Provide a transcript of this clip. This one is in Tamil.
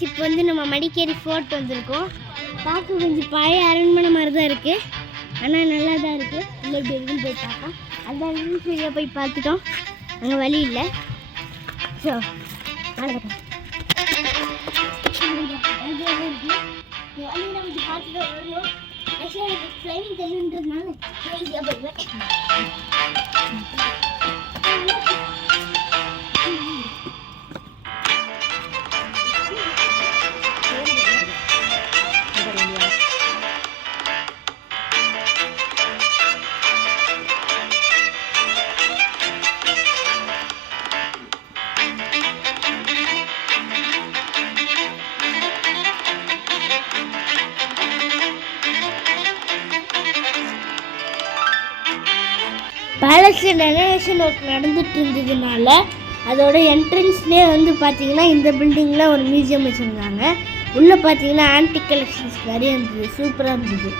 கைஸ் இப்போ வந்து நம்ம மடிக்கேரி ஃபோர்ட் வந்திருக்கோம். பார்க்க கொஞ்சம் பழைய அரண்மனை மாதிரி தான் இருக்குது, ஆனால் நல்லா தான் இருக்குது. இல்லை இப்படி இருக்குன்னு போய் பார்க்கலாம். அந்த ஃப்ரீயாக போய் பார்த்துட்டோம், அங்கே வழி இல்லை. ஸோ பார்த்துட்டு வரணும். ஆக்சுவலாக எனக்கு ட்ரைனிங் தெரியுன்றதுனால ஈஸியாக போயிடுவேன். பேலஸில் ரெனோவேஷன் ஒர்க் நடந்துட்டு இருந்ததுனால அதோட என்ட்ரன்ஸ்லேயே வந்து பார்த்திங்கன்னா இந்த பில்டிங்கில் ஒரு மியூசியம் வச்சுருந்தாங்க. உள்ளே பார்த்தீங்கன்னா ஆன்டிக் கலெக்ஷன்ஸ் நிறைய இருந்தது, சூப்பராக இருந்தது.